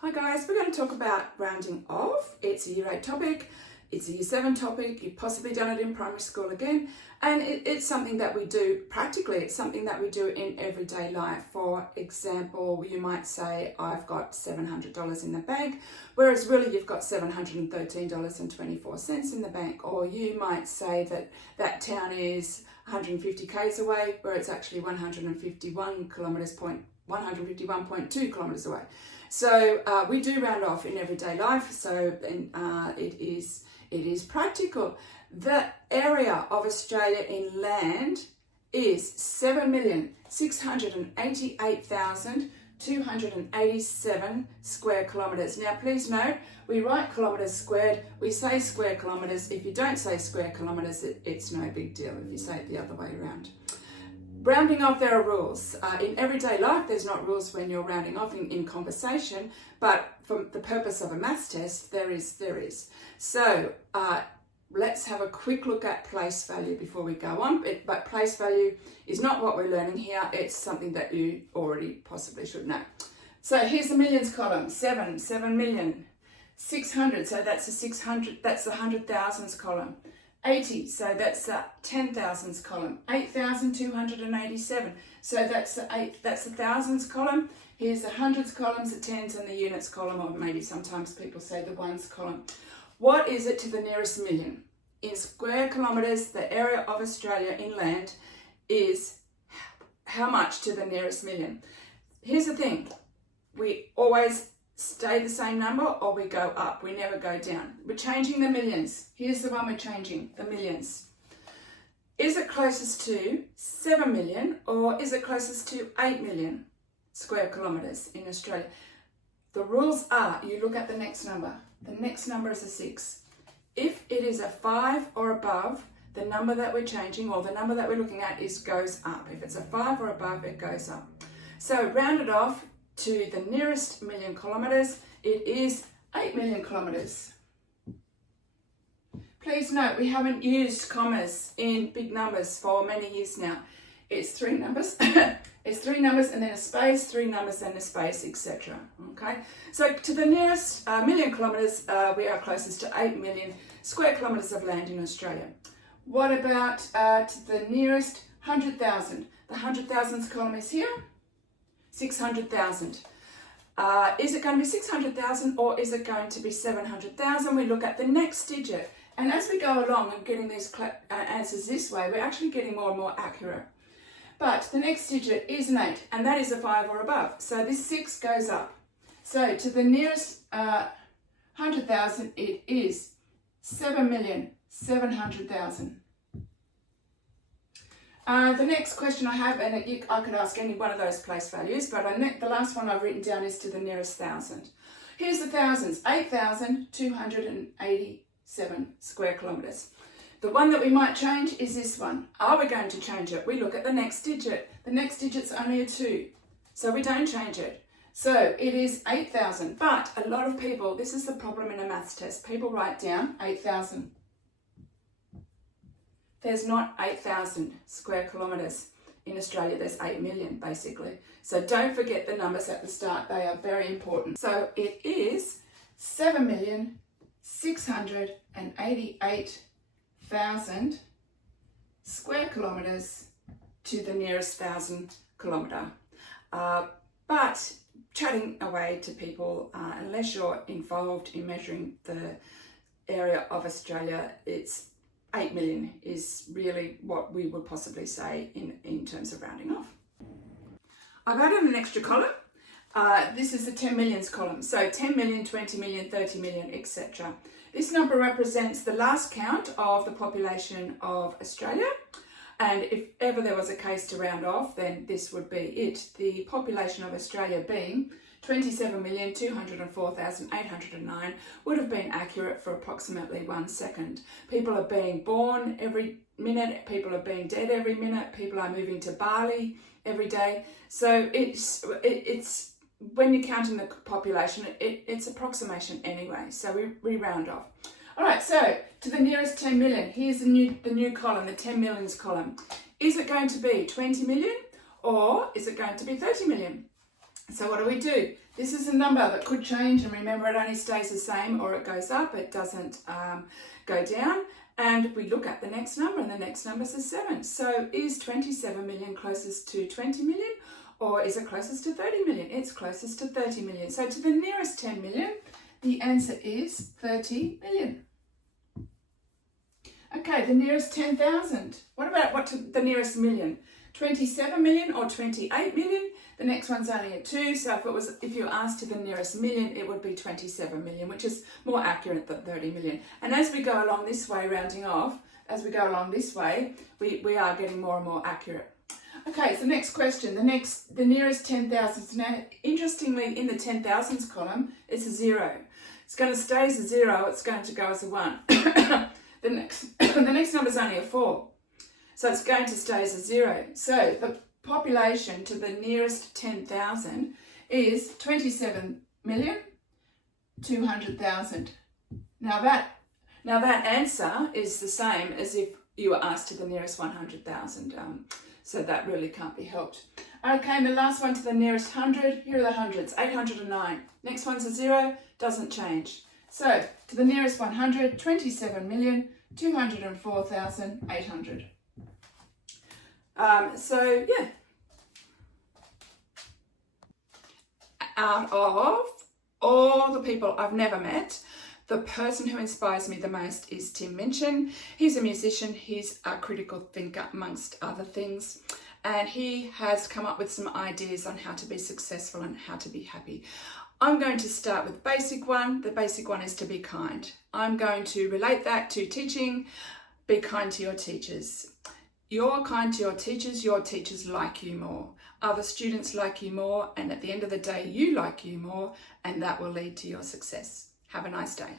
Hi guys, we're going to talk about rounding off. It's a Year 8 topic, it's a Year 7 topic, you've possibly done it in primary school again, and it's something that we do practically, it's something that we do in everyday life. For example, you might say, I've got $700 in the bank, whereas really you've got $713.24 in the bank. Or you might say that that town is 150 k's away, where it's actually 151.2 kilometres away. So we do round off in everyday life, so it is practical. The area of Australia in land is 7,688,287 square kilometres. Now please note, we write kilometres squared, we say square kilometres. If you don't say square kilometres, it's no big deal if you say it the other way around. Rounding off, there are rules. In everyday life, there's not rules when you're rounding off in conversation, but for the purpose of a maths test, there is. So let's have a quick look at place value before we go on. But place value is not what we're learning here. It's something that you already possibly should know. So here's the millions column, 7 million. 600, so that's the 600, that's the 100,000s column. 80, so that's the 10,000s column. 8,287, so that's the thousands column. Here's the hundreds columns, the tens, and the units column, or maybe sometimes people say the ones column. What is it to the nearest million? In square kilometres, the area of Australia in land is how much to the nearest million? Here's the thing, we always stay the same number or we go up, we never go down. We're changing the millions. Here's the one we're changing, the millions. Is it closest to 7 million or is it closest to 8 million square kilometres in Australia? The rules are, you look at the next number. The next number is a 6. If it is a 5 or above, the number that we're changing or the number that we're looking at goes up. If it's a 5 or above, it goes up. So round it off to the nearest million kilometres, it is 8 million kilometres. Please note, we haven't used commas in big numbers for many years now. It's 3 numbers. It's 3 numbers and then a space, 3 numbers and a space, etc. Okay, so to the nearest million kilometres, we are closest to 8 million square kilometres of land in Australia. What about to the nearest 100,000? The 100,000s column is here. 600,000. Is it going to be 600,000 or is it going to be 700,000? We look at the next digit. And as we go along and getting these answers this way, we're actually getting more and more accurate. But the next digit is an 8, and that is a 5 or above. So this 6 goes up. So to the nearest 100,000, it is 7,700,000. The next question I have, and I could ask any one of those place values, but the last one I've written down is to the nearest 1,000. Here's the thousands, 8,287 square kilometres. The one that we might change is this one. Are we going to change it? We look at the next digit. The next digit's only a 2, so we don't change it. So it is 8,000, but a lot of people, this is the problem in a maths test, people write down 8,000. There's not 8,000 square kilometres in Australia, there's 8 million basically. So don't forget the numbers at the start, they are very important. So it is 7,688,000 square kilometres to the nearest 1,000 kilometre. But chatting away to people, unless you're involved in measuring the area of Australia, it's 8 million is really what we would possibly say in terms of rounding off. I've added an extra column. This is the 10 millions column. So 10 million, 20 million, 30 million, etc. This number represents the last count of the population of Australia. And if ever there was a case to round off, then this would be it. The population of Australia being 27,204,809 would have been accurate for approximately 1 second. People are being born every minute, people are being dead every minute, people are moving to Bali every day. So it's when you're counting the population, it's approximation anyway, so we round off. All right, so to the nearest 10 million, here's the new column, the 10 millions column. Is it going to be 20 million or is it going to be 30 million? So what do? This is a number that could change, and remember, it only stays the same or it goes up. It doesn't go down. And we look at the next number, and the next number is 7. So is 27 million closest to 20 million, or is it closest to 30 million? It's closest to 30 million. So to the nearest 10 million, the answer is 30 million. Okay, the nearest 10,000. What about the nearest million? 27 million or 28 million? The next one's only a 2, so if you were asked to the nearest million, it would be 27 million, which is more accurate than 30 million. And as we go along this way, rounding off, as we go along this way, we are getting more and more accurate. Okay, so next question, the nearest 10,000s. Now, interestingly, in the 10,000s column, it's a 0. It's going to stay as a 0, it's going to go as a 1. The next number is only a 4. So it's going to stay as a 0. So the population to the nearest 10,000 is 27,200,000. Now that answer is the same as if you were asked to the nearest 100,000. So that really can't be helped. Okay, and the last one to the nearest 100. Here are the hundreds, 809. Next one's a 0, doesn't change. So to the nearest 100, 27,204,800. So yeah, out of all the people I've never met, the person who inspires me the most is Tim Minchin. He's a musician, he's a critical thinker amongst other things, and he has come up with some ideas on how to be successful and how to be happy. I'm going to start with the basic one. The basic one is to be kind. I'm going to relate that to teaching. Be kind to your teachers. You're kind to your teachers like you more. Other students like you more, and at the end of the day, you like you more, and that will lead to your success. Have a nice day.